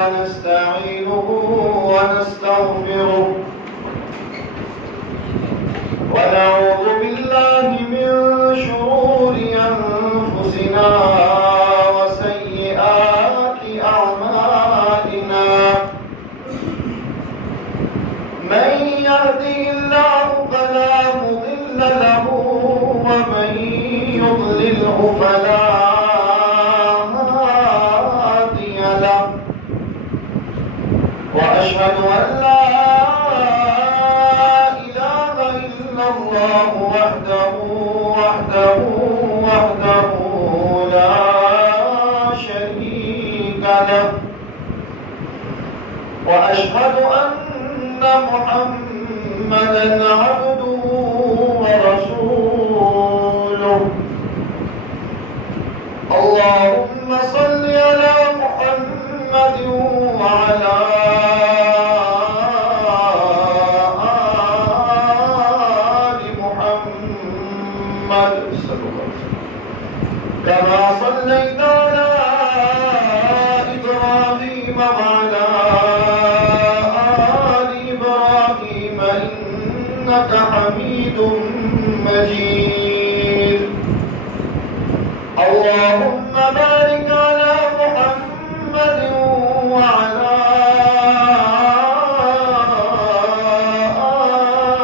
نستعينه ونستغفره ونعوذ بالله من شرور أنفسنا وسيئات أعمالنا من يهده الله فلا مضل له ومن يضلله فلا وأشهد أن لا إله إلا الله وحده لا شريك له وأشهد أن محمدا عبده ورسوله اللهم صل على محمد وعلى كما صليت على إبراهيم وعلى آل إبراهيم إنك حميد مجيد اللهم بارك على محمد وعلى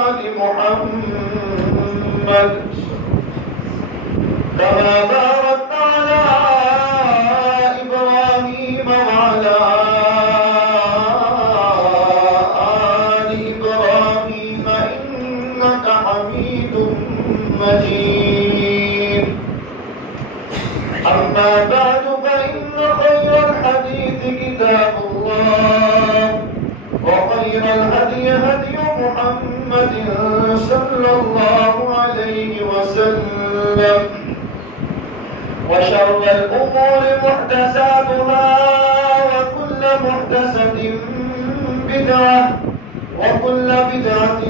آل محمد كما باركت على إبراهيم وعلى آل إبراهيم إنك حميد مجيد أما بعد فإن خير الحديث كتاب الله وخير الهدي هدي محمد صلى الله عليه وسلم وشر الأمور محدثاتها وكل محدثة بدعة وكل بدعة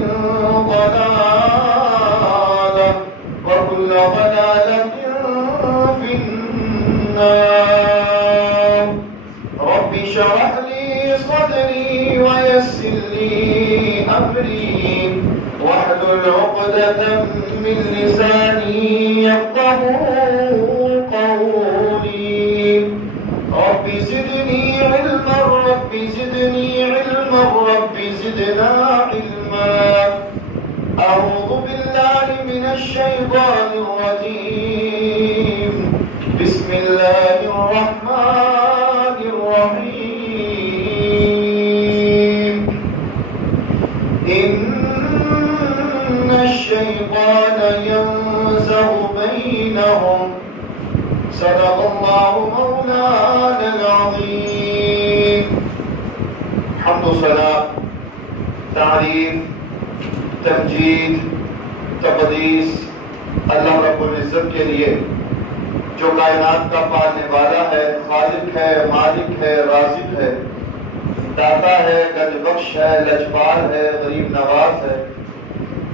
ضلالة وكل ضلالة في النار رب اشرح لي صدري ويسر لي أمري واحلل عقدة من لساني يفقهوا قولي رب زدني علما رب زدني علما رب زدنا علما أعوذ بالله من الشيطان الرجيم بسم الله الرحمن الرحيم إن الشيطان ينزغ بينهم صدق الله مولانا العظيم حمد و ثنا تعریف تمجید تقدیس اللہ رب العزت کے لیے جو کائنات کا پالنے والا ہے خالق ہے مالک ہے رازق ہے داتا ہے گنج بخش ہے لجپال ہے غریب نواز ہے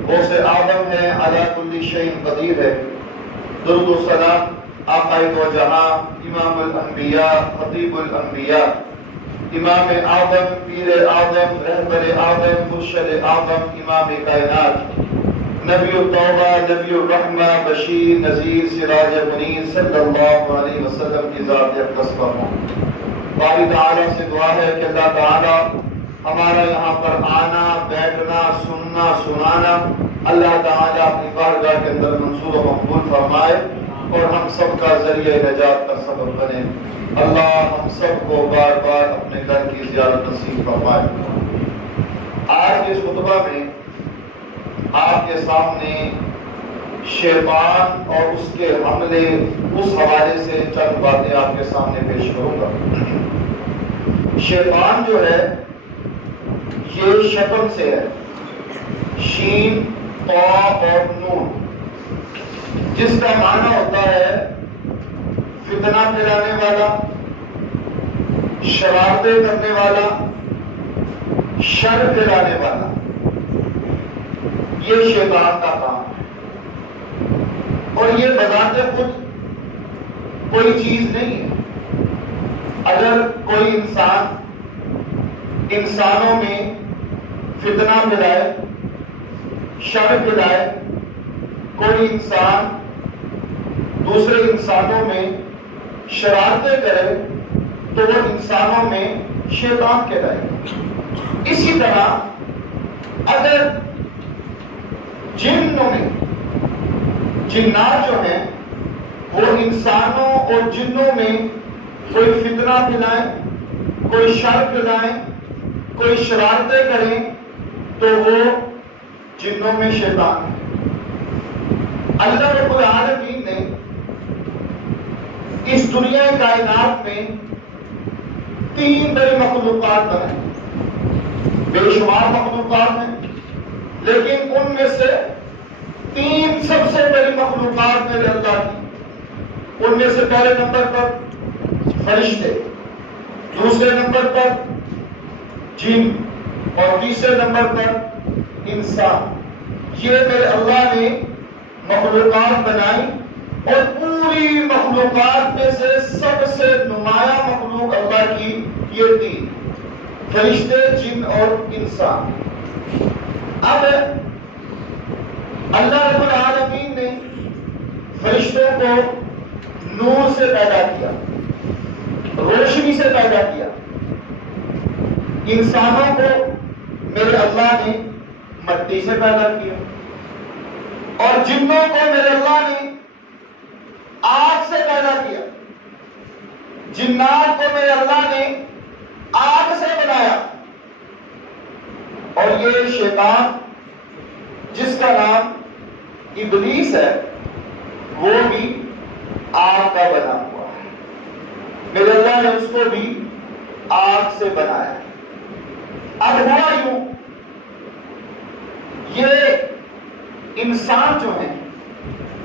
غوث اعظم ہے علی کل شیء قدیر ہے درود و سلام آقا دو جہاں امام الانبیاء خطیب الانبیاء امام اعظم پیر اعظم رہبر اعظم مرشد اعظم امام کائنات نبی التوبہ نبی الرحمہ بشیر نذیر سراج منیر صلی اللہ علیہ وسلم کی ذات اقدس پر ہوں باری تعالیٰ سے دعا ہے کہ اللہ تعالیٰ ہمارا یہاں پر آنا بیٹھنا سننا سنانا اللہ تعالیٰ اپنی بارگاہ کے اندر منظور و مقبول فرمائے اور ہم سب کا ذریعہ نجات کا سبب بنے اللہ ہم سب کو بار بار اپنے گھر کی زیارت نصیب فرمائے آج کے خطبہ میں آپ کے سامنے شیطان اور اس کے حملے اس حوالے سے چند باتیں آپ کے سامنے پیش کروں گا شیطان جو ہے یہ شکم سے ہے شین طا اور نون جس کا معنی ہوتا ہے فتنہ پھیلانے والا شرارتیں کرنے والا شر پھیلانے والا یہ شیطان کا کام ہے اور یہ بذات خود کوئی چیز نہیں ہے. اگر کوئی انسان انسانوں میں فتنہ پھیلائے، شر پھیلائے، کوئی انسان دوسرے انسانوں میں شرارتیں کرے تو وہ انسانوں میں شیطان کہلائے۔ اسی طرح اگر جنوں میں جنات جو ہیں وہ انسانوں اور جنوں میں کوئی فتنہ پھیلائیں، کوئی شر پھیلائیں، کوئی شرارتیں کریں تو وہ جنوں میں شیطان ہے۔ اللہ رب العالمین نے اس دنیا کائنات میں 3 بڑی مخلوقات بنائیں، بے شمار مخلوقات ہیں، لیکن ان میں سے 3 سب سے بڑی مخلوقات میرے اللہ کی۔ ان میں سے پہلے نمبر پر فرشتے، دوسرے نمبر پر جن اور تیسرے نمبر پر انسان۔ یہ میرے اللہ نے مخلوقات بنائی، اور پوری مخلوقات میں سے سب سے نمایاں مخلوق اللہ کی یہ 3، فرشتے، جن اور انسان۔ اب اللہ رب العالمین نے فرشتوں کو نور سے پیدا کیا، روشنی سے پیدا کیا۔ انسانوں کو میرے اللہ نے مٹی سے پیدا کیا، اور جنوں کو میرے اللہ نے آگ سے پیدا کیا۔ جنات کو میرے اللہ نے آگ سے بنایا، اور یہ شیطان جس کا نام ابلیس ہے وہ بھی آگ کا بنا ہوا ہے۔ میرے اللہ نے اس کو بھی آگ سے بنایا۔ اب ہوا یوں، یہ انسان جو ہے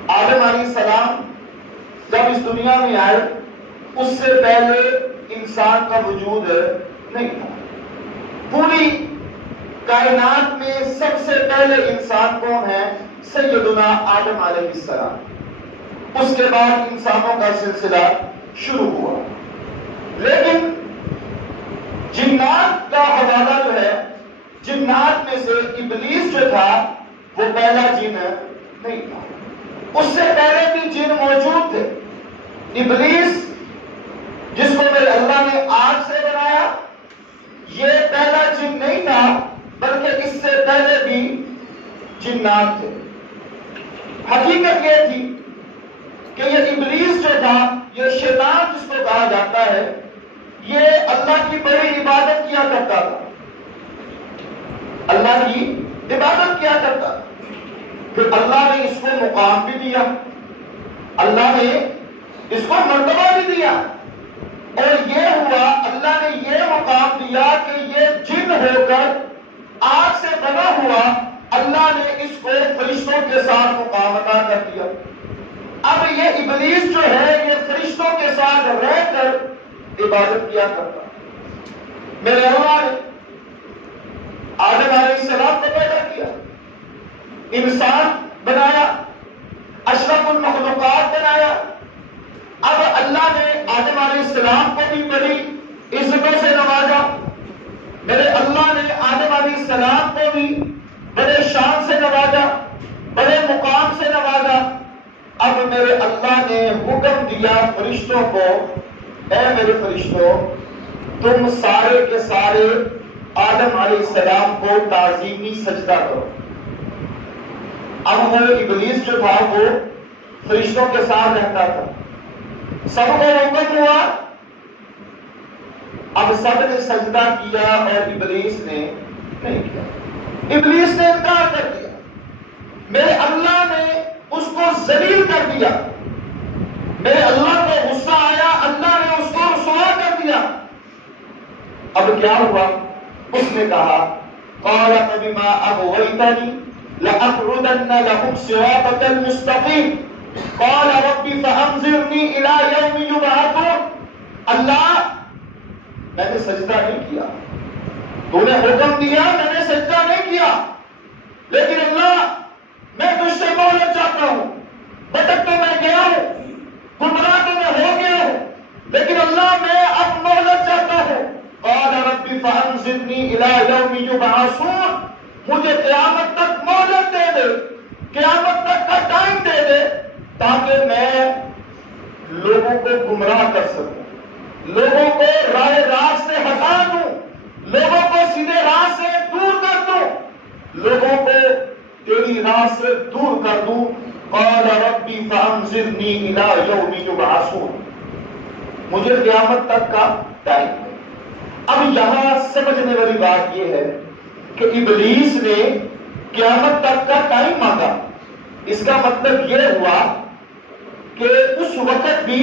آدم علیہ السلام جب اس دنیا میں آئے اس سے پہلے انسان کا وجود نہیں تھا۔ پوری کائنات میں سب سے پہلے انسان کون ہے؟ سیدنا آدم علیہ السلام۔ اس کے بعد انسانوں کا سلسلہ شروع ہوا، لیکن جنات کا حوالہ جو ہے، جنات میں سے ابلیس جو تھا وہ پہلا جن نہیں تھا، اس سے پہلے بھی جن موجود تھے۔ ابلیس جس کو میرے اللہ نے آگ سے بنایا، یہ پہلا جن نہیں تھا، بلکہ اس سے پہلے بھی جنات تھے۔ حقیقت یہ تھی کہ یہ ابلیس جو تھا، یہ شیطان جس کو کہا جاتا ہے، یہ اللہ کی بڑی عبادت کیا کرتا تھا، اللہ کی عبادت کیا کرتا تھا۔ پھر اللہ نے اس کو مقام بھی دیا، اللہ نے اس کو مرتبہ بھی دیا، اور یہ ہوا اللہ نے یہ مقام دیا کہ یہ جن ہو کر آگ سے بنا ہوا، اللہ نے اس کو فرشتوں کے ساتھ مقام عطا کر دیا۔ اب یہ ابلیس جو ہے یہ فرشتوں کے ساتھ رہ کر عبادت کیا کرتا۔ میرے اللہ نے آدم علیہ السلام کو پیدا کیا، انسان بنایا، اشرف المخلوقات بنایا۔ اب اللہ نے آدم علیہ السلام کو بھی بڑی عزتوں سے نوازا، میرے اللہ نے آدم علیہ السلام کو بھی بڑے شان سے نوازا، بڑے مقام سے نوازا۔ اب میرے اللہ نے حکم دیا فرشتوں کو، اے میرے فرشتوں، تم سارے کے سارے آدم علیہ السلام کو تعظیمی سجدہ کرو۔ اب وہ ابلیس جو تھا وہ فرشتوں کے ساتھ رہتا تھا، سب کو حکم ہوا، اب سب نے سجدہ کیا اور ابلیس نے نہیں کیا۔ ابلیس نے انکار کر دیا، میرے اللہ نے اس کو ذلیل کر دیا، میرے اللہ کو غصہ آیا، اللہ نے اس کو رسوا کر دیا۔ اب کیا ہوا؟ اس نے کہا قال فبما اغويتني لأقعدن لهم صراطك المستقيم قال رب فأنظرني إلى يوم يبعثون۔ اللہ میں نے سجدہ نہیں کیا، تو نے حکم دیا، میں نے سجدہ نہیں کیا، لیکن اللہ میں تجھ سے مہلت چاہتا ہوں، بھٹک تو میں گیا ہوں، گمراہ تو میں ہو گیا ہوں، لیکن اللہ میں اب مہلت چاہتا ہوں۔ قال رب فانظرنی الی یوم یبعثون، مجھے قیامت تک مہلت دے دے، قیامت تک کا ٹائم دے دے، تاکہ میں لوگوں کو گمراہ کر سکوں، لوگوں کو راہ راست سے ہٹا دوں، لوگوں کو سیدھے راہ سے دور کر دوں، لوگوں کو تیری راہ سے دور کر دوں۔ قال ربی فانظرنی الی یوم یبعثون، مجھے قیامت تک کا ٹائم ہے۔ اب یہاں سمجھنے والی بات یہ ہے کہ ابلیس نے قیامت تک کا ٹائم مانگا، اس کا مطلب یہ ہوا کہ اس وقت بھی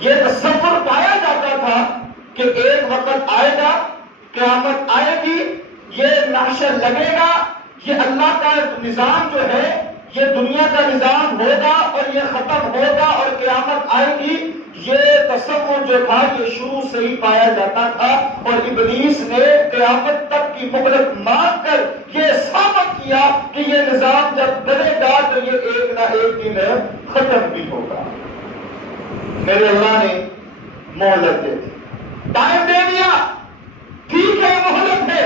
یہ تصور پایا جاتا تھا کہ ایک وقت آئے گا، قیامت آئے گی، یہ محشر لگے گا، یہ اللہ کا نظام جو ہے یہ دنیا کا نظام ہوگا اور یہ ختم ہوگا اور قیامت آئے گی۔ یہ تصور جو تھا یہ شروع سے ہی پایا جاتا تھا، اور ابلیس نے قیامت تک کی مہلت مانگ کر یہ ثابت کیا کہ یہ نظام جب بنے گا تو یہ ایک نہ ایک دن ختم بھی ہوگا۔ میرے اللہ نے مہلت دے دی، ٹائم دے دیا، ٹھیک ہے مہلت ہے،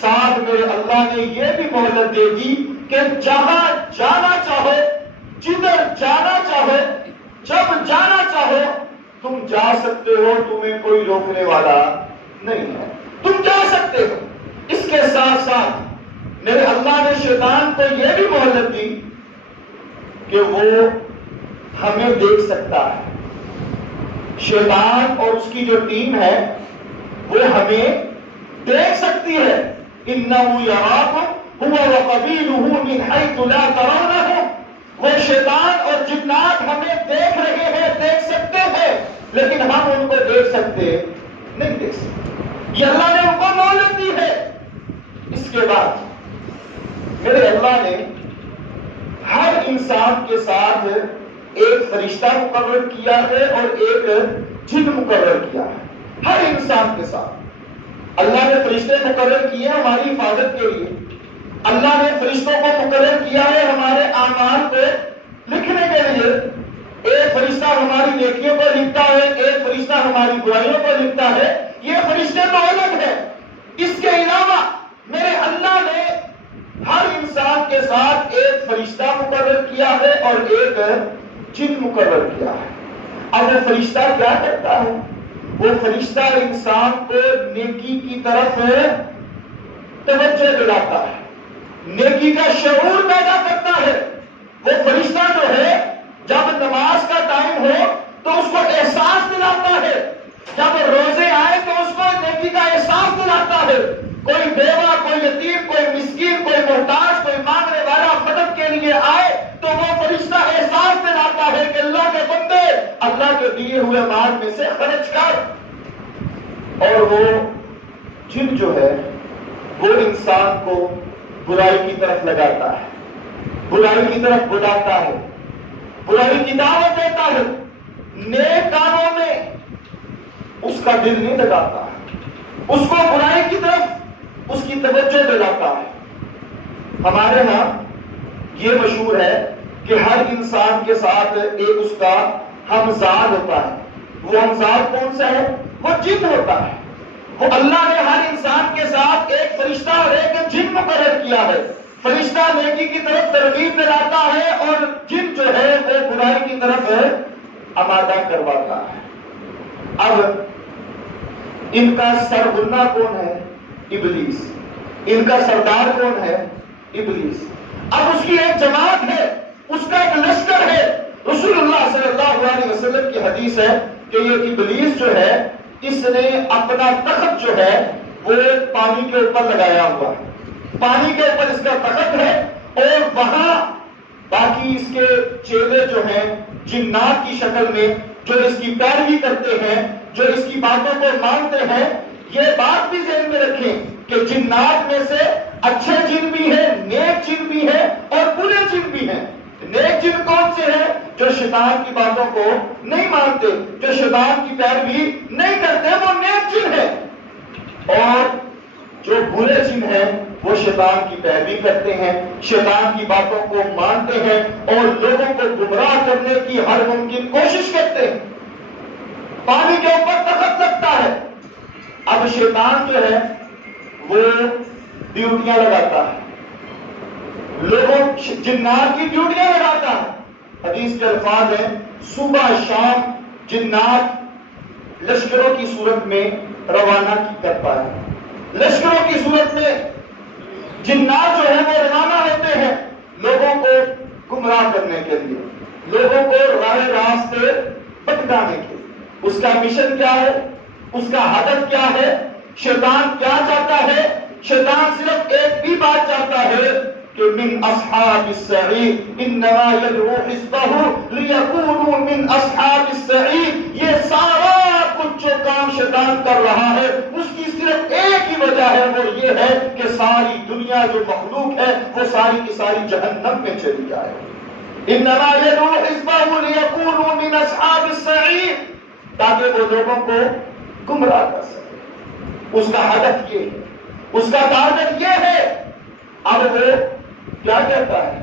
ساتھ میرے اللہ نے یہ بھی مہلت دے دی کہ جہاں جانا چاہو، جدھر جانا چاہو، جب جانا چاہو تم جا سکتے ہو، تمہیں کوئی روکنے والا نہیں ہے، تم جا سکتے ہو۔ اس کے ساتھ ساتھ میرے اللہ نے شیطان کو یہ بھی مہلت دی کہ وہ ہمیں دیکھ سکتا ہے۔ شیطان اور اس کی جو ٹیم ہے وہ ہمیں دیکھ سکتی ہے۔ اِنَّهُ يَرَاكُمْ هُوَ وَقَبِيلُهُ مِنْ حَيْثُ لَا تَرَوْنَهُمْ، وہ شیطان اور جنات ہمیں دیکھ رہے ہیں، دیکھ سکتے ہیں، لیکن ہم ان کو دیکھ سکتے نہیں، دیکھ سکتے۔ یہ اللہ نے ان کو مہلت دی ہے۔ اس کے بعد میرے اللہ نے ہر انسان کے ساتھ ایک فرشتہ مقرر کیا ہے اور ایک جن مقرر کیا ہے۔ ہر انسان کے ساتھ اللہ نے فرشتے مقرر کیے ہماری حفاظت کے لیے، اللہ نے فرشتوں کو مقرر کیا ہے ہمارے اعمال کو لکھنے کے لیے۔ ایک فرشتہ ہماری نیکیوں کو لکھتا ہے، ایک فرشتہ ہماری برائیوں کو لکھتا ہے، یہ فرشتے تو الگ ہیں۔ اس کے علاوہ میرے اللہ نے ہر انسان کے ساتھ ایک فرشتہ مقرر کیا ہے اور ایک جن مقرر کیا ہے۔ اب وہ فرشتہ کیا کرتا ہے؟ وہ فرشتہ انسان کو نیکی کی طرف توجہ دلاتا ہے، نیکی کا شعور پیدا کرتا ہے۔ وہ فرشتہ جو ہے جب نماز کا ٹائم ہو تو اس کو احساس دلاتا ہے، جب روزے آئے تو اس کو نیکی کا احساس دلاتا ہے۔ کوئی بیوہ، کوئی یتیم، کوئی مسکین، کوئی محتاج، کوئی مانگنے والا مدد کے لیے آئے تو وہ فرشتہ احساس دلاتا ہے کہ اللہ کے بندے اللہ کے دیے ہوئے مال میں سے خرچ کر۔ اور وہ جن جو ہے وہ انسان کو برائی کی طرف لگاتا ہے، برائی کی طرف بلاتا ہے، برائی کی دعوت دیتا ہے، نیک کاموں میں اس کا دل نہیں لگاتا ہے، اس کو برائی کی طرف اس کی توجہ دلاتا ہے۔ ہمارے ہاں یہ مشہور ہے کہ ہر انسان کے ساتھ ایک اس کا ہمزاد ہوتا ہے۔ وہ ہمزاد کون سا ہے؟ وہ جن ہوتا ہے۔ وہ اللہ نے ہر انسان کے ساتھ ایک فرشتہ اور ایک جن مقرر کیا ہے۔ فرشتہ نیکی کی طرف ترغیب دلاتا ہے اور جن جو ہے وہ برائی کی طرف آمادہ کرواتا ہے۔ اب ان کا سرغنہ کون ہے؟ ابلیس۔ ان کا سردار کون ہے؟ ابلیس۔ اب اس کی ایک جماعت ہے، اس کا ایک لشکر ہے۔ رسول اللہ صلی اللہ علیہ وسلم کی حدیث ہے کہ یہ ابلیس جو ہے اس نے اپنا تخت جو ہے وہ پانی کے اوپر لگایا ہوا ہے، پانی کے اوپر اس کا تخت ہے، اور وہاں باقی اس کے چیلے جو ہیں جنات کی شکل میں جو اس کی پیروی کرتے ہیں، جو اس کی باتوں کو مانتے ہیں۔ یہ بات بھی ذہن میں رکھیں کہ جنات میں سے اچھے جن بھی ہیں، نیک جن بھی ہیں اور برے جن بھی ہیں۔ نیک جن کون سے ہیں؟ جو شیطان کی باتوں کو نہیں مانتے، جو شیطان کی پیروی نہیں کرتے، وہ نیک جن ہیں۔ اور جو برے جن ہیں وہ شیطان کی پیروی کرتے ہیں، شیطان کی باتوں کو مانتے ہیں اور لوگوں کو گمراہ کرنے کی ہر ممکن کوشش کرتے ہیں۔ پانی کے اوپر تخت لگتا ہے، اب شیطان جو ہے وہ ڈیوٹیاں لگاتا ہے، لوگوں جنات کی ڈیوٹیاں لگاتا ہے۔ حدیث کے الفاظ ہیں صبح شام جنات لشکروں کی صورت میں روانہ کرتا ہے، لشکروں کی صورت میں جنات جو ہے وہ روانہ ہوتے ہیں لوگوں کو گمراہ کرنے کے لیے، لوگوں کو راہ راست پہ بھٹکانے کے لیے۔ اس کا مشن کیا ہے، اس کا ہدف کیا ہے، شیطان کیا چاہتا ہے؟ شیطان صرف ایک بھی بات چاہتا ہے کہ من اصحاب السعیر انما يدعو حزبه ليكونوا من اصحاب السعیر۔ یہ سارا کچھ جو کام شیطان کر رہا ہے اس کی صرف ایک ہی وجہ ہے، وہ یہ ہے کہ ساری دنیا جو مخلوق ہے وہ ساری کی ساری جہنم میں چلی جائے۔ انما يدعو حزبه ليكونوا من اصحاب السعیر، تاکہ وہ لوگوں کو گمراہ کر سکے۔ اس کا ہدف یہ ہے، اس کا ٹارگٹ یہ ہے۔ اب وہ کیا کہتا ہے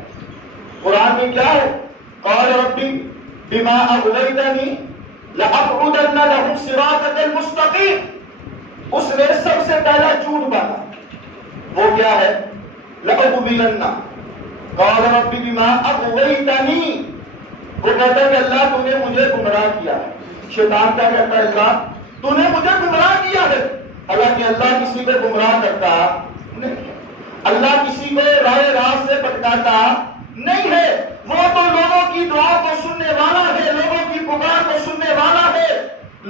قرآن میں؟ کیا ہے؟ قال ربی بما اغویتنی لأقعدن لهم صراطک المستقیم۔ اس نے سب سے پہلا جھوٹ باندھا، وہ کیا ہے؟ لأغوین۔ قال ربی بما اغویتنی، وہ کہتا ہے کہ اللہ تو نے مجھے گمراہ کیا ہے۔ شیطان کیا کہتا ہے؟ اللہ تو نے مجھے گمراہ کیا ہے۔ حالانکہ اللہ کسی کو گمراہ کرتا نہیں ہے، اللہ کسی کو راہ راست سے بھٹکاتا نہیں ہے، وہ تو لوگوں کی دعا کو سننے والا ہے، لوگوں کی پکار کو سننے والا ہے،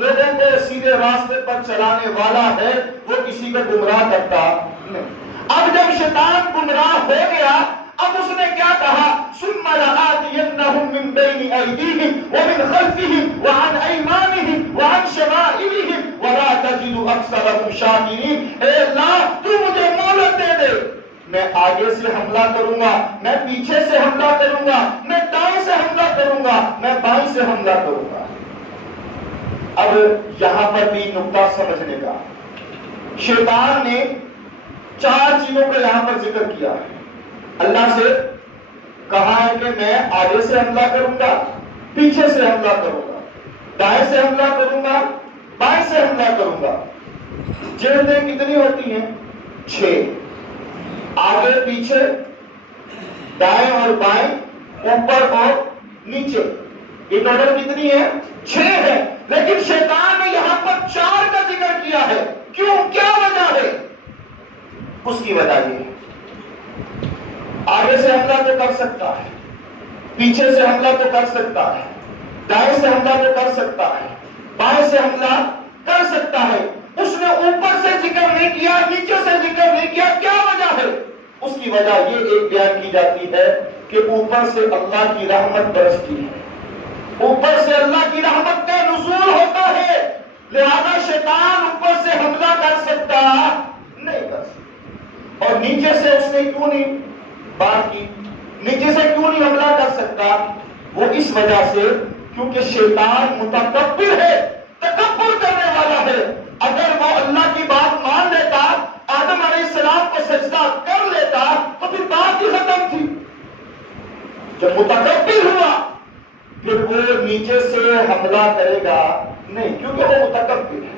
لوگوں کو سیدھے راستے پر چلانے والا ہے، وہ کسی کو گمراہ کرتا نہیں۔ اب جب شیطان گمراہ ہو گیا، اب اس نے کیا کہا؟ ثم لآتینہم من بین ایدیہم ومن خلفہم وعن ایمانہم وعن شمائلہم ولا تجد اکثرہم شاکرین۔ اے اللہ تو مجھے مہلت دے دے، میں آگے سے حملہ کروں گا، میں پیچھے سے حملہ کروں گا، میں دائیں سے حملہ کروں گا، میں بائیں سے حملہ کروں گا۔ اب یہاں پر بھی نقطہ سمجھنے کا، شیطان نے 4 چیزوں کا یہاں پر ذکر کیا ہے۔ اللہ سے کہا ہے کہ میں آگے سے حملہ کروں گا، پیچھے سے حملہ کروں گا، دائیں سے حملہ کروں گا، بائیں سے حملہ کروں گا۔ جلدیں کتنی ہوتی ہیں؟ 6، آگے پیچھے، دائیں اور بائیں، اوپر اور نیچے، یہ ٹوٹل کتنی ہے؟ 6 ہے۔ لیکن شیطان نے یہاں پر 4 کا ذکر کیا ہے، کیوں؟ کیا وجہ ہے؟ اس کی وجہ یہ ہے آگے سے حملہ تو کر سکتا ہے، پیچھے سے حملہ تو کر سکتا ہے، دائیں سے حملہ تو کر سکتا ہے، بائیں سے حملہ کر سکتا ہے، اس نے اوپر سے ذکر نہیں کیا، نیچے سے ذکر نہیں کیا۔ کیا وجہ ہے؟ اس کی وجہ یہ ایک بیان کی جاتی ہے کہ اوپر سے اللہ کی رحمت برستی ہے، اوپر سے اللہ کی رحمت کا نزول ہوتا ہے، لہذا شیطان اوپر سے حملہ کر سکتا نہیں کر سکتا۔ اور نیچے سے اس نے کیوں نہیں بات کی؟ نیچے سے کیوں نہیں حملہ کر سکتا؟ وہ اس وجہ سے کیونکہ شیطان متکبر ہے، تکبر کرنے والا ہے۔ اگر وہ اللہ کی بات مان لیتا، آدم علیہ السلام کو سجدہ کر لیتا تو پھر بات ہی ختم تھی۔ جب متکبر ہوا پھر وہ نیچے سے حملہ کرے گا نہیں، کیونکہ وہ متکبر ہے۔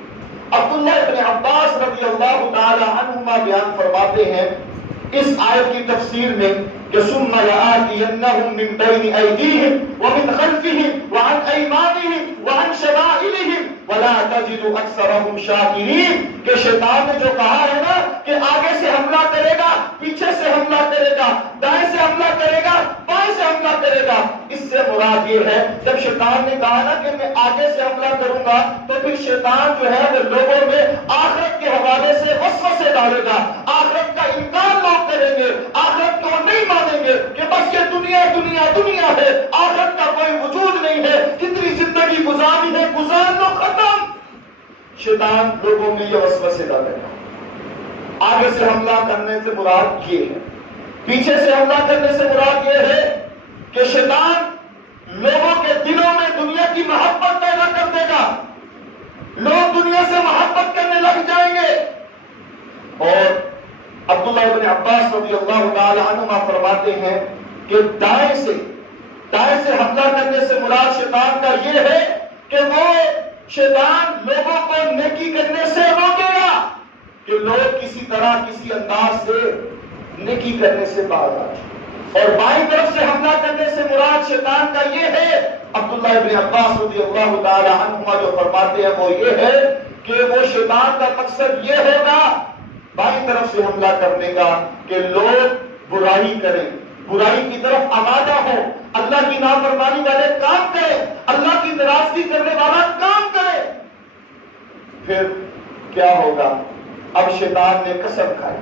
عبداللہ ابن عباس رضی اللہ تعالی عنہما بیان فرماتے ہیں اس آیت کی تفسیر میں کہ ثم لآتینہم من بین ایدیہم ومن خلفہم وعن ایمانہم وعن شمائلہم ولا تجد اکثرہم شاکرین، کہ شیطان نے جو کہا ہے نا کہ آگے سے حملہ کرے گا، پیچھے سے حملہ کرے گا، دائیں سے حملہ کرے گا، بائیں سے حملہ کرے گا، اس سے مراد یہ ہے جب شیطان نے کہا نا کہ میں آگے سے حملہ کروں گا تو پھر شیطان جو ہے وہ لوگوں میں آخرت کے حوالے سے وسوسے ڈالے گا، آخرت کا انکار لوگ کریں گے، آخرت کو نہیں مانیں گے کہ بس یہ دنیا دنیا دنیا ہے، آخرت کا کوئی وجود نہیں ہے، جتنی زندگی گزارنی ہے گزار لو، ختم۔ شیطان لوگوں میں یہ وسوسے ڈالے گا۔ آگے سے حملہ کرنے سے مراد یہ ہے، پیچھے سے حملہ کرنے سے مراد یہ ہے کہ شیطان لوگوں کے دلوں میں دنیا کی محبت پیدا کر دے گا، لوگ دنیا سے محبت کرنے لگ جائیں گے۔ اور عبداللہ ابن عباس رضی اللہ تعالی عنہما فرماتے ہیں کہ دائیں سے حملہ کرنے سے مراد شیطان کا یہ ہے کہ وہ شیطان لوگوں کو نیکی کرنے سے روکے گا، کہ لوگ کسی طرح کسی انداز سے نیکی کرنے سے باز آئے، اور بائیں طرف سے حملہ کرنے سے مراد شیطان کا یہ ہے، عبداللہ ابن عباس رضی اللہ تعالی عنہما جو فرماتے ہیں وہ یہ ہے کہ وہ شیطان کا مقصد یہ ہوگا بائیں طرف سے حملہ کرنے کا کہ لوگ برائی کریں، برائی کی طرف آمادہ ہو، اللہ کی نافرمانی والے کام کرے، اللہ کی ناراضگی کرنے والا کام کرے۔ پھر کیا ہوگا؟ اب شیطان نے قسم کھائی،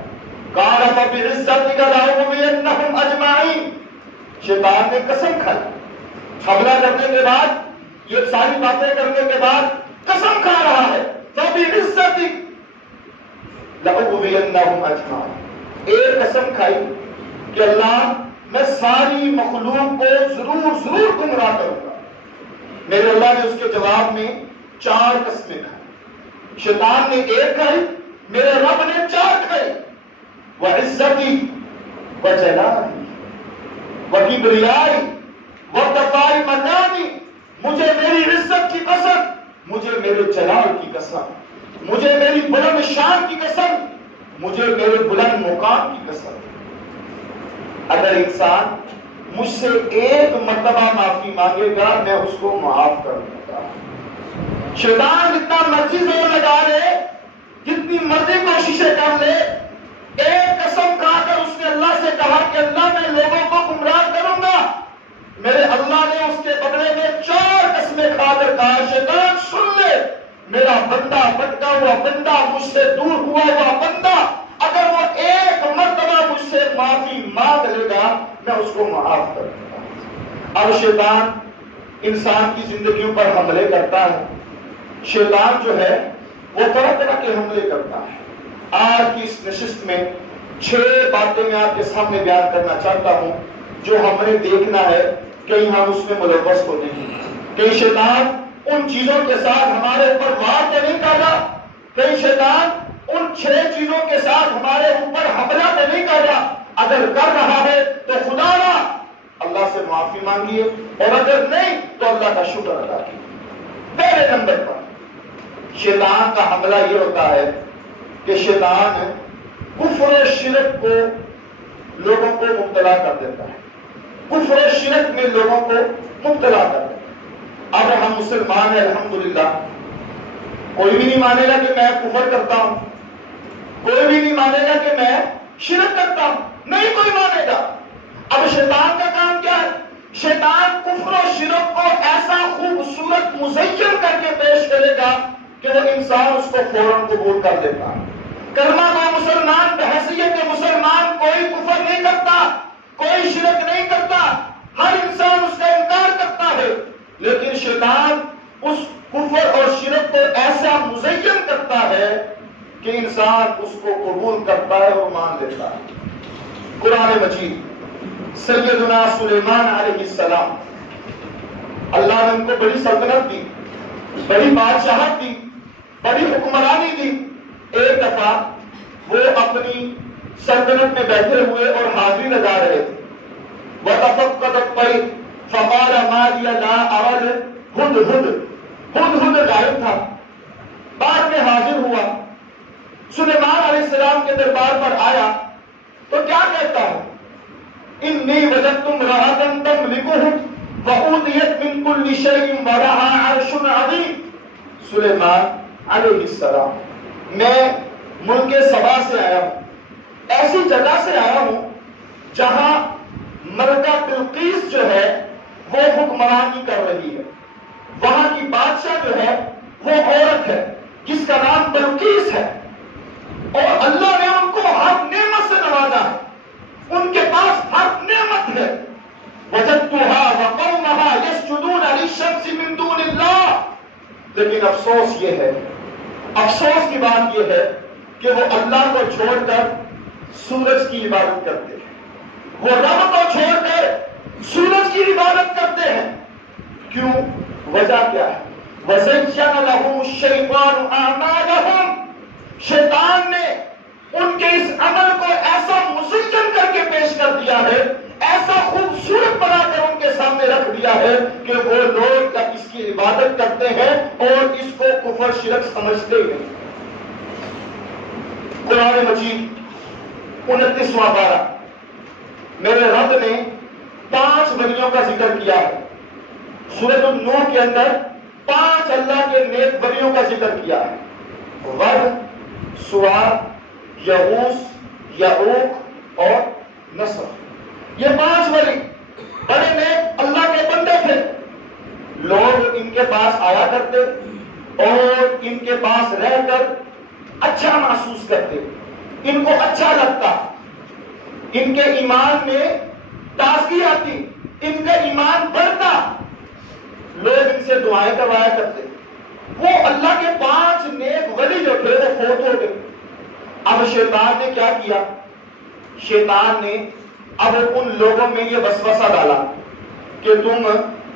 قال فبعزتک لأغوینہم اجمعین، شیطان نے قسم کھائی، حملہ کرنے کے بعد، یہ ساری باتیں کرنے کے بعد قسم کھا رہا ہے، فبعزتک لأغوینہم اجمعین، ایک قسم کھائی کہ اللہ میں ساری مخلوق کو ضرور گمراہ کروں گا۔ میرے اللہ نے اس کے جواب میں 4 قسمیں کھائی، شیطان نے ایک کھائی، میرے رب نے 4 کھائی۔ وعزتی وجلالی وکبریائی وارتفاع مکانی، مجھے میری عزت کی قسم، مجھے میرے جلال کی قسم، مجھے میری بلند شان کی قسم، مجھے میرے بلند مقام کی قسم، اگر انسان مجھ سے ایک مرتبہ معافی مانگے گا میں اس کو معاف کر دوں گا۔ شیطان جتنا مرضی زور لگا لے، جتنی مرضی کوششیں کر لے، ایک قسم کھا کر اس نے اللہ سے کہا کہ اللہ میں لوگوں کو گمراہ کروں گا، میرے اللہ نے اس کے بدلے میں 4 قسمیں کھا کر کہا شیطان سن لے، میرا بندہ بھٹکا ہوا بندہ، مجھ سے دور ہوا بندہ، اگر وہ ایک مرتبہ مجھ سے معافی مانگ لے گا میں اس کو معاف کر دوں گا۔ اب شیطان انسان کی زندگیوں پر حملے کرتا ہے، شیطان جو ہے وہ طرح طرح کے حملے کرتا ہے۔ آج کی اس نشست میں 6 باتیں میں آپ کے سامنے بیان کرنا چاہتا ہوں جو ہم نے دیکھنا ہے، کہیں ہم اس میں ملوث ہو نہیں، کہیں شیطان ان چیزوں کے ساتھ ہمارے اوپر وار تو نہیں کر رہا، کہیں شیطان ان 6 چیزوں کے ساتھ ہمارے اوپر حملہ تو نہیں کر رہا، اگر کر رہا ہے تو خدا را اللہ سے معافی مانگیے، اور اگر نہیں تو اللہ کا شکر ادا کیجیے۔ پہلے نمبر پر شیطان کا حملہ یہ ہوتا ہے کہ شیطان کفر و شرک کو لوگوں کو مبتلا کر دیتا ہے، کفر و شرک میں لوگوں کو مبتلا کر دیتا ہے۔ اب ہم مسلمان ہیں الحمدللہ، کوئی بھی نہیں مانے گا کہ میں کفر کرتا ہوں، کوئی بھی نہیں مانے گا کہ میں شرک کرتا ہوں، نہیں کوئی مانے گا۔ اب شیطان کا کام کیا ہے؟ شیطان کفر و شرک کو ایسا خوبصورت مزین کر کے پیش کرے گا کہ وہ انسان اس کو فوراً قبول کر لیتا ہے۔ کلمہ گو مسلمان بحیثیت مسلمان کوئی کفر نہیں کرتا، کوئی شرک نہیں کرتا، ہر انسان اس کا انکار کرتا ہے، لیکن شیطان اس کفر اور شرک کو ایسا مزین کرتا ہے کہ انسان اس کو قبول کرتا ہے اور مان لیتا ہے۔ قرآن مجید سیدنا سلیمان علیہ السلام، اللہ نے ان کو بڑی سلطنت دی، بڑی بادشاہت دی، بڑی حکمرانی دی۔ ایک دفعہ وہ اپنی سلطنت میں بیٹھے ہوئے اور حاضری لگا رہے تھے، وَتَفَقَّدَ الطَّيْرُ فَقَالَ مَا لِيَ لَا أَرَى الْهُدْهُدَ، ہدہد غائب تھا، بعد میں حاضر ہوا، سلیمان علیہ السلام کے دربار پر آیا تو کیا کہتا ہے؟ إِنِّي وَجَدتُّ امْرَأَةً تَمْلِكُهُمْ وَأُوتِيَتْ مِنْ كُلِّ شَيْءٍ وَلَهَا عَرْشٌ عَظِيمٌ۔ سلیمان علیہ السلام، میں ملک سبا سے آیا ہوں، ایسی جگہ سے آیا ہوں جہاں ملکہ بلقیس جو ہے وہ حکمرانی کر رہی ہے، وہاں کی بادشاہ جو ہے وہ عورت ہے جس کا نام بلقیس ہے، اور اللہ نے ان کو ہر نعمت سے نوازا ہے، ان کے پاس ہر نعمت ہے۔ وَجَدْتُهَا وَقَوْمَهَا يَسْجُدُونَ لِلشَّمْسِ مِن دُونِ اللَّهِ، لیکن افسوس یہ ہے، افسوس کی بات یہ ہے کہ وہ اللہ کو چھوڑ کر سورج کی عبادت کرتے ہیں، وہ رب کو چھوڑ کر سورج کی عبادت کرتے ہیں۔ کیوں؟ وجہ کیا ہے؟ وَزَيَّنَ لَهُمُ الشَّيْطَانُ أَعْمَالَهُمْ، شیطان نے ان کے اس عمل کو ایسا مزین کر کے پیش کر دیا ہے، ایسا خوبصورت بنا کر ان کے سامنے رکھ دیا ہے کہ وہ لوگ اس کی عبادت کرتے ہیں اور اس کو کفر شرک سمجھتے ہیں۔ قرآن مجید 29واں پارہ، میرے رب نے 5 ولیوں کا ذکر کیا ہے۔ سورۃ النور کے اندر 5 اللہ کے نیک ولیوں کا ذکر کیا ہے، ود، سوا، یغوث، یعوق اور نصر۔ یہ 5 ولی بڑے نیک اللہ کے بندے تھے۔ لوگ ان کے پاس آیا کرتے اور ان کے پاس رہ کر اچھا محسوس کرتے، ان کو اچھا لگتا، ان کے ایمان میں تازگی آتی، ان کا ایمان بڑھتا، لوگ ان سے دعائیں کروایا کرتے۔ وہ اللہ کے 5 نیک ولی جو تھے وہ فوت ہو گئے۔ اب شیطان نے کیا کیا؟ شیطان نے اب ان لوگوں میں یہ وسوسہ ڈالا کہ تم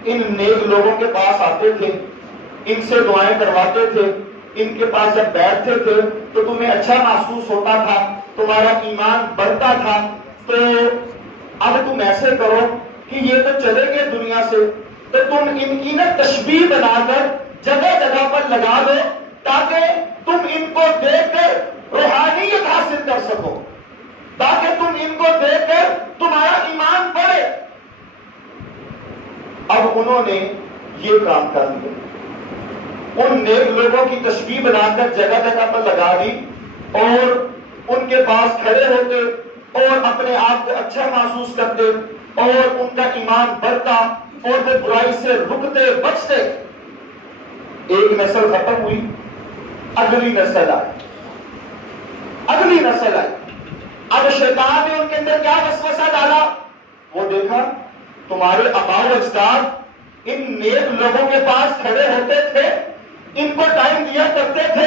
ان نیک لوگوں کے پاس آتے تھے، ان سے دعائیں کرواتے تھے، ان کے پاس جب بیٹھتے تھے تو تمہیں اچھا محسوس ہوتا تھا، تمہارا ایمان بڑھتا تھا، تو اب تم ایسے کرو کہ یہ تو چلے گئے دنیا سے، تو تم ان کی نا تشبیہ بنا کر جگہ جگہ پر لگا دو تاکہ تم ان کو دیکھ کر روحانیت حاصل کر سکو، تاکہ تم ان کو دیکھ کر تمہارا ایمان بڑھے۔ اب انہوں نے یہ کام کر دیا، ان نیک لوگوں کی تشبیہ بنا کر جگہ جگہ پر لگا دی اور ان کے پاس کھڑے ہوتے اور اپنے آپ کو اچھا محسوس کرتے اور ان کا ایمان بڑھتا اور وہ برائی سے رکتے بچتے۔ ایک نسل ختم ہوئی، اگلی نسل آئی، اگلی نسل آئی۔ اب شیطان نے ان کے اندر کیا وسوسہ ڈالا؟ وہ دیکھا تمہارے آباء و اجداد ان نیک لوگوں کے پاس کھڑے ہوتے تھے، ان کو ٹائم دیا کرتے تھے،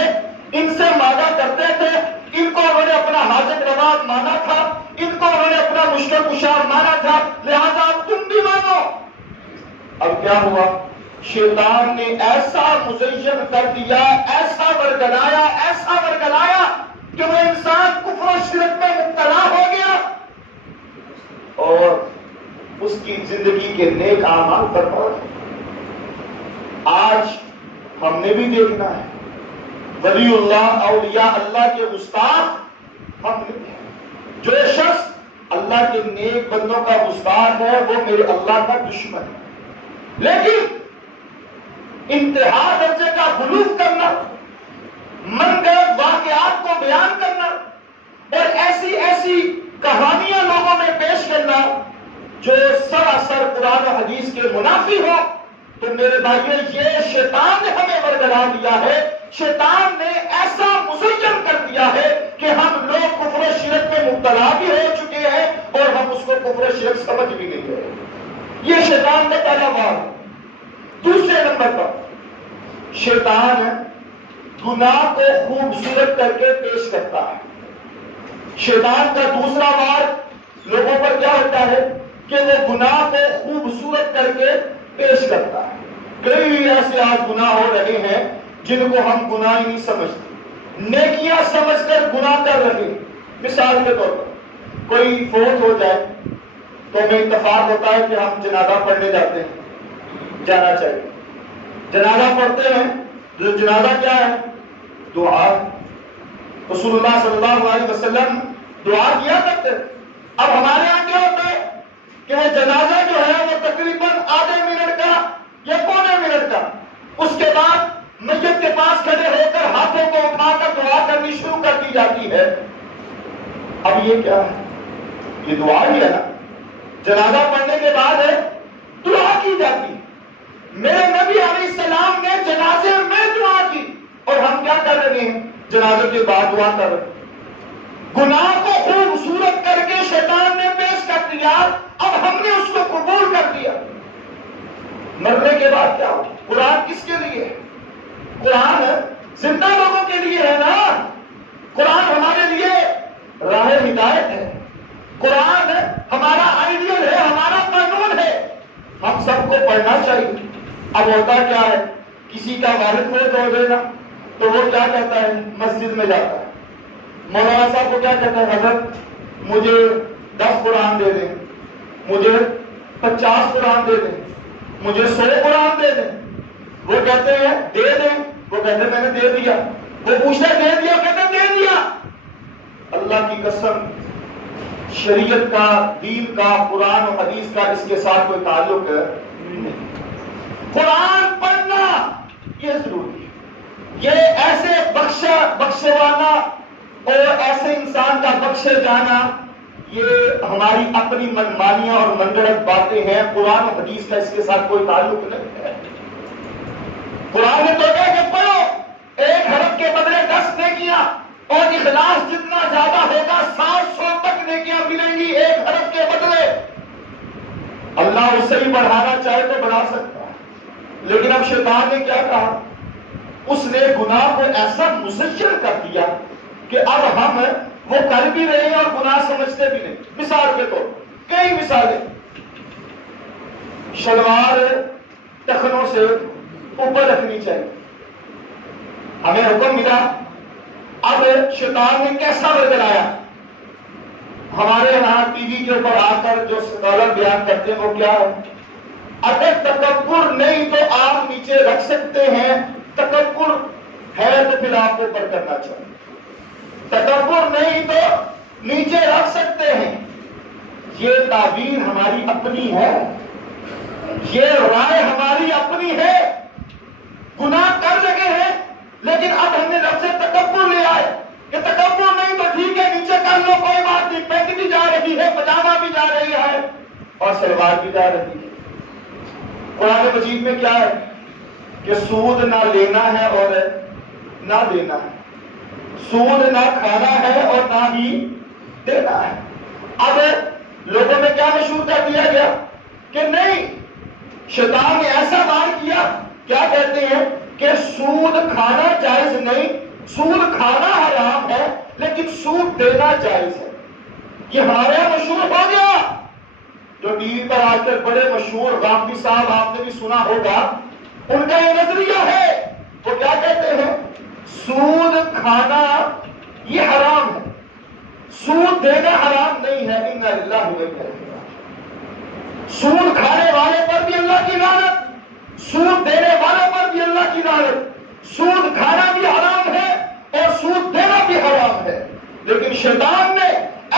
ان سے مانگا کرتے تھے، ان کو انہوں نے اپنا حاجت روا مانا تھا، ان کو انہوں نے اپنا مشکل کشا مانا تھا، لہذا اب تم بھی مانو۔ اب کیا ہوا؟ شیطان نے ایسا مزین کر دیا، ایسا ورگلایا کہ وہ انسان کفر و شرک میں مبتلا ہو گیا اور اس کی زندگی کے نیک اعمال پر پڑ گئے۔ آج ہم نے بھی دیکھنا ہے، ولی اللہ، اولیاء اللہ کے گستاخ ہم نے، جو شخص اللہ کے نیک بندوں کا گستاخ ہے وہ میرے اللہ کا دشمن ہے۔ لیکن انتہا درجے کا غلو کرنا، من گھڑت واقعات کو بیان کرنا اور ایسی کہانیاں لوگوں میں پیش کرنا جو سراسر قرآن و حدیث کے منافی ہو، تو میرے بھائیوں یہ شیطان نے ہمیں ورگلا دیا ہے۔ شیطان نے ایسا مزین کر دیا ہے کہ ہم لوگ کفر و شرک میں مبتلا بھی ہو چکے ہیں اور ہم اس کو کفر و شرک سمجھ بھی نہیں رہے۔ یہ شیطان کا پہلا وار ہے۔ دوسرے نمبر پر شیطان گناہ کو خوبصورت کر کے پیش کرتا ہے۔ شیطان کا دوسرا وار لوگوں پر کیا ہوتا ہے کہ وہ گناہ کو خوبصورت کر کے پیش کرتا ہے۔ کئی ایسے آج گناہ ہو رہے ہیں جن کو ہم گناہ ہی نہیں سمجھتے، نیکیاں سمجھ کر گناہ کر رہے ہیں۔ مثال کے طور پر کوئی فوت ہو جائے تو ہمیں اتفاق ہوتا ہے کہ ہم جنازہ پڑھنے جاتے ہیں، جانا چاہیے۔ جنازہ پڑھتے ہیں، جنازہ کیا ہے؟ دعا۔ رسول اللہ صلی اللہ علیہ وسلم دعا کیا کرتے۔ اب ہمارے یہاں کیا ہوتا ہے کہ وہ جنازہ جو ہے وہ تقریباً آدھے منٹ کا یا پونے منٹ کا، اس کے بعد میت کے پاس کھڑے ہو کر ہاتھوں کو اٹھا کر دعا کرنی شروع کر دی جاتی ہے۔ اب یہ کیا ہے؟ یہ دعا ہی ہے نا، جنازہ پڑھنے کے بعد دعا کی جاتی۔ میرے نبی علیہ السلام نے جنازے میں دعا کی اور ہم کیا کر رہے ہیں؟ جنازے کے بعد دعا کر رہے ہیں۔ گناہ کو خوبصورت کر کے شیطان نے پیش کر دیا، اب ہم نے اس کو قبول کر دیا۔ مرنے کے بعد کیا ہو؟ قرآن کس کے لیے ہے؟ قرآن زندہ لوگوں کے لیے ہے نا۔ قرآن ہمارے لیے راہ ہدایت ہے، قرآن ہمارا آئیڈیل ہے، ہمارا قانون ہے، ہم سب کو پڑھنا چاہیے۔ اب ہوتا کیا ہے، کسی کا والد فوت ہو جائے نا تو وہ کیا کہتا ہے؟ مسجد میں جاتا ہے، مولانا صاحب کو کیا کہتا ہے؟ حضرت مجھے 10 قرآن دے دیں، مجھے 50 قرآن دے دیں، مجھے 100 قرآن دے دیں۔ وہ کہتے ہیں دے دیں، وہ کہتے ہیں میں نے دے دیا۔ وہ پوچھتے دے دیا، کہتے ہیں دے دیا۔ اللہ کی قسم شریعت کا، دین کا، قرآن و حدیث کا اس کے ساتھ کوئی تعلق نہیں۔ قرآن پڑھنا یہ ضروری ہے، یہ ایسے بخشوانا اور ایسے انسان کا بخشے جانا یہ ہماری اپنی منمانیاں اور منگڑت باتیں ہیں۔ قرآن و حدیث کا اس کے ساتھ کوئی تعلق نہیں ہے۔ قرآن نے تو کہا کہ پڑھو، ایک حرف کے بدلے 10 نیکیاں، اور اخلاص جتنا زیادہ ہوگا 700 تک نیکیاں ملیں گی ایک حرف کے بدلے۔ اللہ اس سے ہی بڑھانا چاہے تو بڑھا سکتا ہے، لیکن اب شیطان نے کیا کہا؟ اس نے گناہ کو ایسا مسجل کر دیا کہ اب ہم وہ کر بھی رہے ہیں اور گناہ سمجھتے بھی نہیں۔ مثال کے طور کئی مثالیں، شلوار ٹخنوں سے اوپر رکھنی چاہیے، ہمیں حکم ملا۔ اب شیطان نے کیسا ورگلایا؟ ہمارے یہاں ٹی وی کے اوپر آ کر جو اسکالر بیان کرتے ہیں وہ کیا ہے؟ اگر تکبر نہیں تو آپ نیچے رکھ سکتے ہیں، تکبر ہے تو پھر آپ کو اوپر کرنا چاہیے، تکبر نہیں تو نیچے رکھ سکتے ہیں۔ یہ تعبیر ہماری اپنی ہے، یہ رائے ہماری اپنی ہے۔ گناہ کر لگے ہیں لیکن اب ہم نے رب سے تکبر لے آئے کہ تکبر نہیں تو ٹھیک ہے نیچے کر لو، کوئی بات نہیں، پینٹ بھی جا رہی ہے، پجامہ بھی جا رہی ہے اور سلوار بھی جا رہی ہے۔ قرآن مجید میں کیا ہے کہ سود نہ لینا ہے اور نہ دینا ہے، سود نہ کھانا ہے اور نہ ہی دینا ہے۔ اب لوگوں میں کیا مشہور کر دیا گیا کہ نہیں، شیطان نے ایسا وار کیا، کیا کہتے ہیں کہ سود کھانا جائز نہیں، سود کھانا حرام ہے لیکن سود دینا جائز ہے۔ یہ ہمارے یہاں مشہور ہو گیا۔ جو ٹی وی پر آج کل بڑے مشہور غامدی صاحب آپ نے بھی سنا ہوگا، ان کا یہ نظریہ ہے، وہ کیا کہتے ہیں؟ سود کھانا یہ حرام ہے، سود دینا حرام نہیں ہے۔ اِنَّ لِلَّهِ وَإِنَّا إِلَيْهِ رَاجِعُونَ۔ سود کھانے والے پر بھی اللہ کی لعنت، سود دینے والے پر بھی اللہ کی لعنت۔ سود کھانا بھی حرام ہے اور سود دینا بھی حرام ہے، لیکن شیطان نے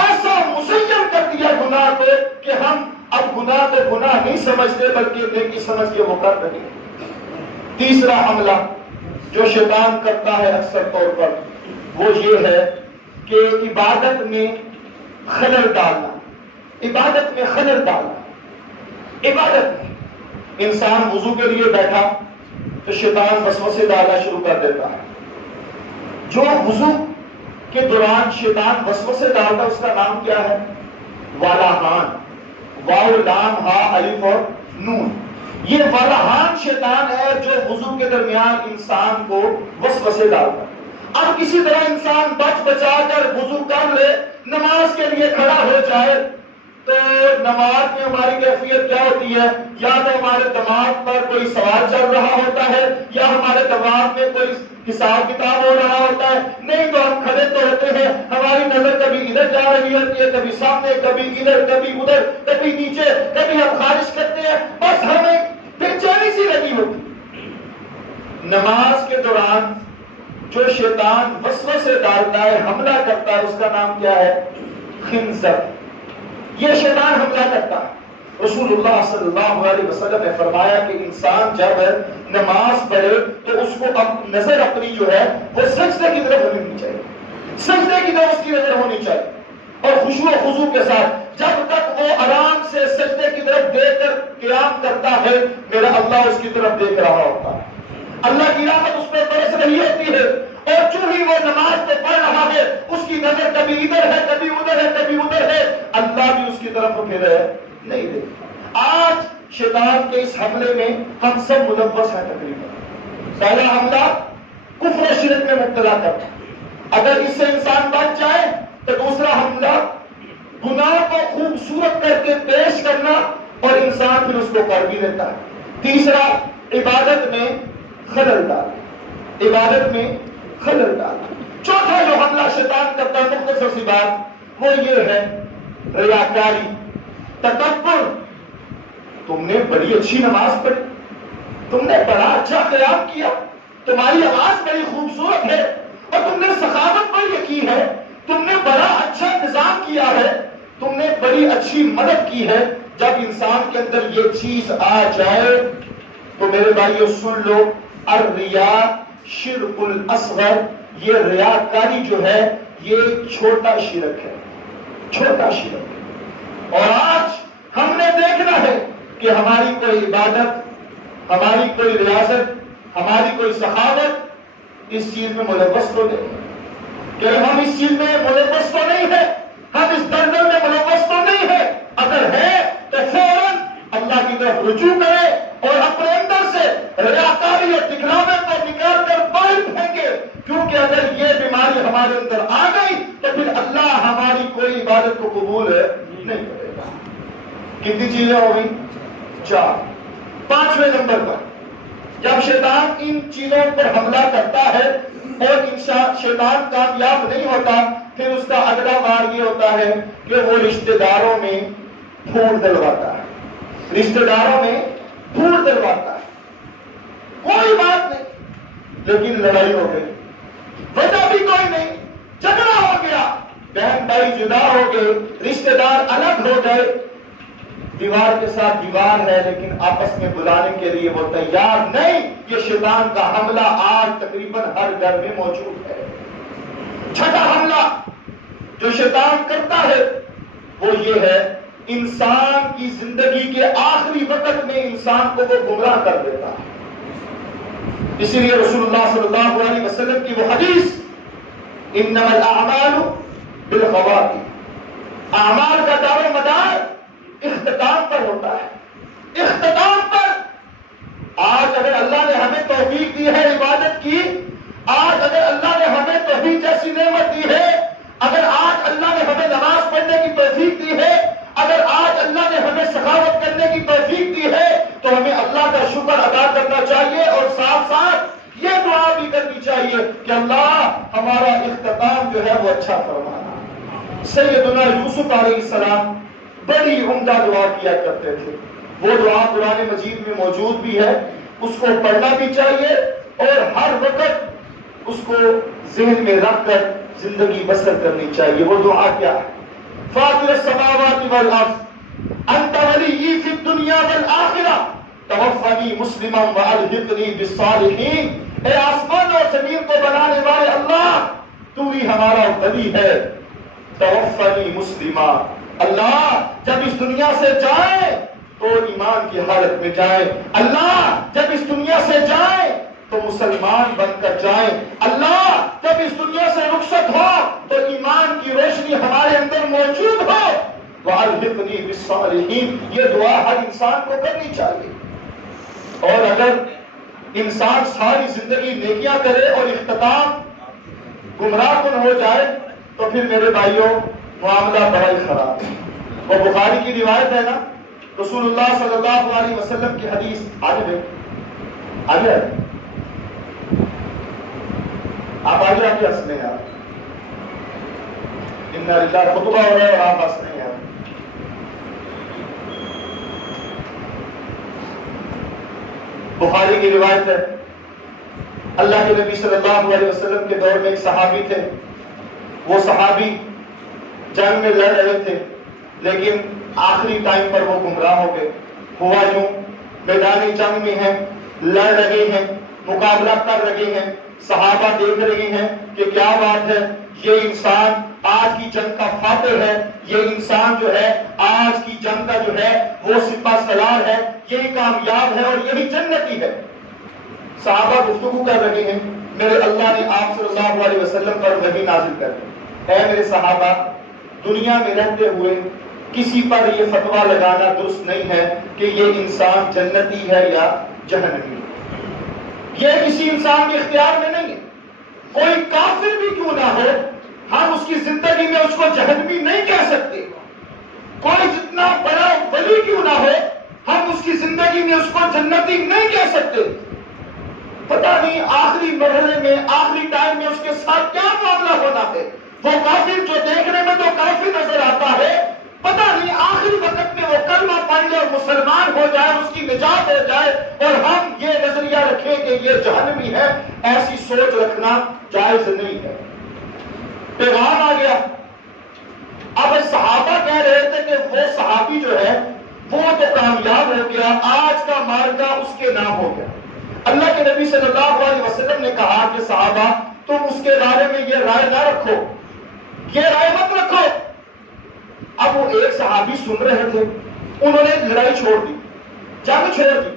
ایسا مسین کر دیا گناہ کو کہ ہم اب گناہ کو گناہ نہیں سمجھتے بلکہ نیکی سمجھ کے وہ کر رہے ہیں۔ تیسرا حملہ جو شیطان کرتا ہے اکثر طور پر وہ یہ ہے کہ عبادت میں خلل ڈالنا، عبادت میں خلل ڈالنا۔ عبادت میں انسان وضو کے لیے بیٹھا تو شیطان وسوسے ڈالنا شروع کر دیتا ہے۔ جو وضو کے دوران شیطان وسوسے ڈالتا اس کا نام کیا ہے؟ والاحان، واو لام ہا الف اور نون۔ یہ والاحان شیطان ہے جو وضو کے درمیان انسان کو وسوسے ڈالتا ہے۔ اب کسی طرح انسان بچ بچا کر وضو کر لے، نماز کے لیے کھڑا ہو جائے تو نماز میں ہماری کیفیت کیا ہوتی ہے؟ یا تو ہمارے دماغ پر کوئی سوال چل رہا ہوتا ہے یا ہمارے دماغ میں کوئی حساب کتاب ہو رہا ہوتا ہے، نہیں تو ہم کھڑے تو ہوتے ہیں، ہماری نظر کبھی ادھر جا رہی ہوتی ہے، کبھی سامنے، کبھی ادھر، کبھی ادھر، کبھی نیچے، کبھی ہم خارج کرتے ہیں، بس ہمیں بے چینی سی لگی ہوتی۔ نماز کے دوران جو شیطان وسوسے ڈالتا ہے، حملہ کرتا ہے، اس کا نام کیا ہے؟ خنزر۔ یہ شیطان حملہ کرتا ہے۔ رسول اللہ صلی اللہ علیہ وسلم نے فرمایا کہ انسان جب نماز پڑھے تو اس کو نظر اپنی جو ہے وہ سجدے کی طرف ہونی چاہیے، سجدے کی طرف اس کی نظر ہونی چاہیے، اور خشوع و خضوع کے ساتھ جب تک وہ آرام سے سجدے کی طرف دیکھ کر قیام کرتا ہے، میرا اللہ اس کی طرف دیکھ رہا ہوتا ہے، اللہ کی رحمت اس پر برس رہی ہوتی ہے، اور جو ہی وہ نماز کو پڑھ رہا ہے اس کی نظر کبھی ادھر ہے، کبھی ادھر ہے، کبھی ادھر ہے، اللہ بھی اس کی طرف پھر نہیں دیکھتا۔ آج شیطان کے اس حملے میں ہم سب ملوث ہیں تقریباً۔ پہلا حملہ کفر و شرک میں مبتلا کرنا، اگر اس سے انسان بچ جائے تو دوسرا حملہ گناہ کو خوبصورت کر کے پیش کرنا اور انسان پھر اس کو کر بھی دیتا ہے۔ تیسرا عبادت میں خلل ڈالنا، عبادت میں خلل ڈالنا۔ چوتھا جو حملہ شیطان کرتا ہے، مختصر سی بات، وہ یہ ہے ریاکاری، تکبر۔ تم نے بڑی اچھی نماز پڑھی، تم نے بڑا اچھا قیام کیا، تمہاری آواز بڑی خوبصورت ہے اور تم نے سخاوت بڑی کی ہے، تم نے بڑا اچھا بڑی اچھی مدد کی ہے. جب انسان کے اندر یہ چیز آ جائے تو میرے بھائیو سن لو، الریا شرک الاصغر، یہ ریاکاری جو ہے یہ چھوٹا شرک ہے، چھوٹا شرک. اور آج ہم نے دیکھنا ہے کہ ہماری کوئی عبادت، ہماری کوئی ریاضت، ہماری کوئی سخاوت اس چیز میں ملوث تو نہیں، کہ ہم اس چیز میں ملوث تو نہیں ہے، ہم اس دلدل میں ملوث تو نہیں ہے. اگر ہے تو فوراً اللہ کی طرف رجوع کرے اور اپنے اندر سے ریاکاری اور دکھلاوے کو نکال کر باہر پھینکے، کیونکہ اگر یہ بیماری ہمارے اندر آ گئی تو پھر اللہ ہماری کوئی عبادت کو قبول نہیں کرے گا. کتنی چیزیں ہو گئی؟ 4. 5ویں نمبر پر جب شیطان ان چیزوں پر حملہ کرتا ہے اور شیطان کامیاب نہیں ہوتا، پھر اس کا اگلا وار یہ ہوتا ہے کہ وہ رشتہ داروں میں پھوٹ ڈلواتا ہے، رشتہ داروں میں پھوٹ ڈلواتا ہے. کوئی بات نہیں لیکن لڑائی ہو گئی، وجہ بھی کوئی نہیں، جھگڑا ہو گیا، بہن بھائی جدا ہو گئے، رشتہ دار الگ ہو گئے، دیوار کے ساتھ دیوار ہے لیکن آپس میں بلانے کے لیے وہ تیار نہیں. یہ شیطان کا حملہ آج تقریباً ہر گھر میں موجود ہے. چھٹا حملہ جو شیطان کرتا ہے وہ یہ ہے، انسان کی زندگی کے آخری وقت میں انسان کو وہ گمراہ کر دیتا ہے. اسی لیے رسول اللہ صلی اللہ علیہ وسلم کی وہ حدیث، انما الاعمال بالخواتیم، اعمال کا دار و مدار اختتام پر ہوتا ہے، اختتام پر. آج اگر اللہ نے ہمیں توفیق دی ہے عبادت کی، آج اگر اللہ نے ہمیں توفیق جیسی نعمت دی ہے، اگر آج اللہ نے ہمیں نماز پڑھنے کی توفیق دی ہے، اگر آج اللہ نے ہمیں سخاوت کرنے کی توفیق دی ہے، تو ہمیں اللہ کا شکر ادا کرنا چاہیے اور ساتھ ساتھ یہ دعا بھی کرنی چاہیے کہ اللہ ہمارا اختتام جو ہے وہ اچھا فرمانا. سیدنا یوسف علیہ السلام بڑی عمدہ دعا کیا کرتے تھے. وہ دعا قرآن مجید میں موجود بھی ہے، اس کو پڑھنا بھی چاہیے اور ہر وقت اس کو ذہن میں رکھ کر زندگی بسر کرنی چاہیے. وہ دعا کیا ہے؟ فاطر السماوات والارض انت ولی فی الدنیا والآخرہ توفنی مسلما والحقنی بالصالحین. اے آسمان اور زمین کو بنانے والے اللہ، تو ہی ہمارا ولی ہے. توفنی مسلما، اللہ جب اس دنیا سے جائیں تو ایمان کی حالت میں جائیں. اللہ جب اس دنیا سے جائیں تو مسلمان بن کر جائیں. اللہ جب اس دنیا سے رخصت ہو تو ایمان کی روشنی ہمارے اندر موجود ہو. وَأَلْحِقْنِي بِالصَّالِحِينَ، یہ دعا ہر انسان کو کرنی چاہیے. اور اگر انسان ساری زندگی نیکیاں کرے اور اختتام گمراہ کن ہو جائے تو پھر میرے بھائیوں معاملہ بڑا ہی خراب ہے. وہ بخاری کی روایت ہے نا، رسول اللہ صلی اللہ علیہ وسلم کی حدیث. آگے آپ آگے آگے ہنس رہے ہیں، اِنَّا لِلَّهِ خطبہ ہو رہا ہے اور آپ ہنس رہے ہیں. بخاری کی روایت ہے، اللہ کے نبی صلی اللہ علیہ وسلم کے دور میں ایک صحابی تھے. وہ صحابی جنگ میں لڑ رہے تھے لیکن آخری ٹائم پر وہ گمراہ ہو گئے. ہوا یوں، میدان جنگ میں ہیں، لڑ رہے ہیں، مقابلہ کر رہے ہیں، صحابہ دیکھ رہے ہیں کہ کیا بات ہے، یہ انسان آج کی جنگ کا فاتح ہے، یہ انسان جو ہے آج کی جنگ کا جو ہے وہ سپہ سالار ہے، یہی کامیاب ہے اور یہی جنتی ہے. صحابہ گفتگو کر رہے ہیں، میرے اللہ نے آپ صلی اللہ علیہ وسلم پر وحی نازل کر دی. اے میرے صحابہ، دنیا میں رہتے ہوئے کسی پر یہ فتویٰ لگانا درست نہیں ہے کہ یہ انسان جنتی ہے یا جہنمی ہے. یہ کسی انسان کے اختیار میں نہیں ہے. کوئی کافر بھی کیوں نہ ہو، ہم اس کی زندگی میں اس کو جہنمی نہیں کہہ سکتے. کوئی جتنا بڑا ولی کیوں نہ ہو، ہم اس کی زندگی میں اس کو جنتی نہیں کہہ سکتے. پتہ نہیں آخری مرحلے میں، آخری ٹائم میں اس کے ساتھ کیا معاملہ ہونا ہے. وہ کافر جو دیکھنے میں تو کافر نظر آتا ہے، پتہ نہیں آخری وقت میں وہ کلمہ پڑھ لے اور مسلمان ہو جائے، اس کی نجات ہو جائے اور ہم یہ نظریہ رکھیں کہ یہ جہنمی ہے. ایسی سوچ رکھنا جائز نہیں ہے. پیغام آ گیا. اب صحابہ کہہ رہے تھے کہ صحابی جو ہے وہ تو کامیاب ہو گیا، آج کا معرکہ اس کے نام ہو گیا۔ اللہ کے نبی صلی اللہ علیہ وسلم نے کہا کہ صحابہ تم اس کے بارے میں یہ رائے نہ رکھو، یہ رائے مت رکھو۔ اب وہ ایک صحابی سن رہے تھے، انہوں نے لڑائی چھوڑ دی، جنگ چھوڑ دی۔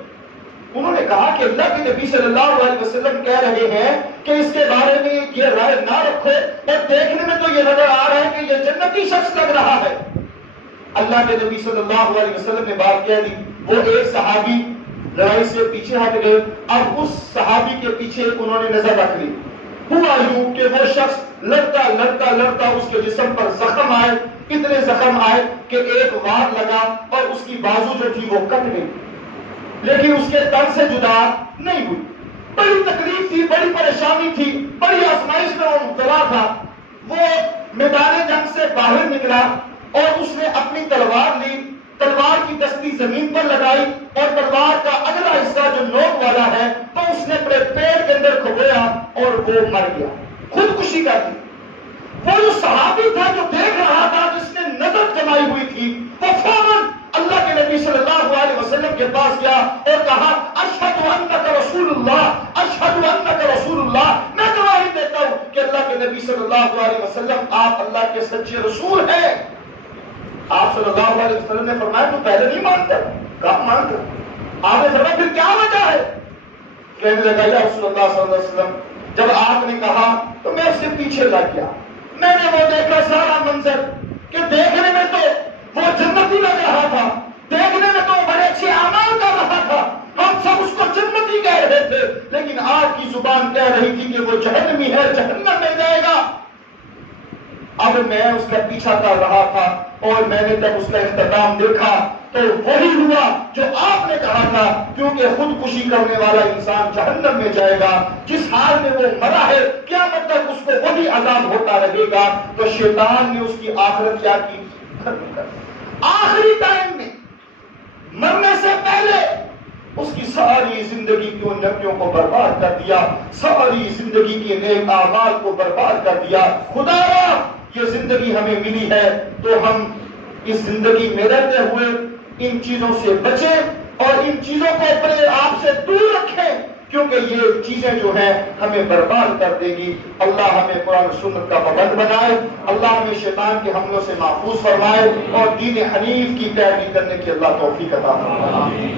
انہوں نے کہا کہ اللہ کے نبی صلی اللہ علیہ وسلم کہہ رہے ہیں کہ اس کے بارے میں یہ رائے نہ رکھو، اور دیکھنے میں تو یہ نظر آ رہا ہے کہ یہ جنتی شخص لگ رہا ہے۔ اللہ کے نبی صلی اللہ علیہ وسلم نے بات کہہ دی، وہ ایک صحابی لڑائی سے پیچھے ہٹ گئے۔ اب اس صحابی کے پیچھے انہوں نے نظر رکھ لی۔ ہوا یوں کہ وہ شخص لڑتا لڑتا لڑتا اس کے جسم پر زخم آئے، اتنے زخم آئے کہ ایک وار لگا اور اس کی بازو جو تھی وہ کٹ گئی، لیکن اس کے تن سے جدا نہیں ہوئی۔ بڑی تکلیف تھی، بڑی پریشانی تھی، بڑی آزمائش میں وہ مبتلا تھا۔ وہ میدان جنگ سے باہر نکلا اور اس نے اپنی تلوار لی، تلوار کی دستی زمین پر لگائی اور تلوار کا اگلا حصہ جو نوک والا ہے تو اس نے اپنے پیٹ کے اندر کھبویا اور وہ مر گیا، خودکشی کر دی۔ وہ جو صحابی تھا جو دیکھ رہا تھا، جس نے نظر جمائی ہوئی تھی، وہ فوراً اللہ کے نبی صلی اللہ علیہ وسلم کے پاس گیا اور کہا اشہد انک رسول اللہ، اشہد انک رسول اللہ، میں گواہی دیتا ہوں کہ اللہ کے نبی صلی اللہ علیہ وسلم آپ اللہ کے سچے رسول ہیں۔ آپ صلی اللہ علیہ وسلم نے فرمایا تو پہلے نہیں مانتا، کب مانتا؟ آپ نے فرمایا پھر کیا وجہ ہے؟ کہنے لگا یا رسول اللہ صلی اللہ علیہ وسلم جب آپ نے کہا تو میں اس کے پیچھے لگ گیا، میں نے وہ دیکھا سارا منظر کہ دیکھنے میں تو وہ جنتی لگ رہا تھا، دیکھنے میں تو بڑے اچھے اعمال کر رہا تھا، ہم سب اس کو جنتی کہہ رہے تھے، لیکن آپ کی زبان کہہ رہی تھی کہ وہ جہنمی ہے، جہنم میں جائے گا۔ اب میں اس کا پیچھا کر رہا تھا اور میں نے جب اس کا اختتام دیکھا تو وہی ہوا جو آپ نے کہا تھا، کیونکہ خودکشی کرنے والا انسان جہنم میں جائے گا، جس حال میں وہ مرا ہے قیامت تک اس کو وہی عذاب ہوتا رہے گا۔ تو شیطان نے اس کی آخرت کیا کی؟ آخری ٹائم میں مرنے سے پہلے اس کی ساری زندگی کی ان نیکیوں کو برباد کر دیا، ساری زندگی کے نیک اعمال کو برباد کر دیا۔ خدایا یہ زندگی ہمیں ملی ہے تو ہم اس زندگی میں رہتے ہوئے ان چیزوں سے بچیں اور ان چیزوں کو اپنے آپ سے دور رکھیں، کیونکہ یہ چیزیں جو ہیں ہمیں برباد کر دے گی۔ اللہ ہمیں قرآن و سنت کا پابند بنائے، اللہ ہمیں شیطان کے حملوں سے محفوظ فرمائے اور دین حنیف کی پیروی کرنے کی اللہ توفیق عطا فرمائے۔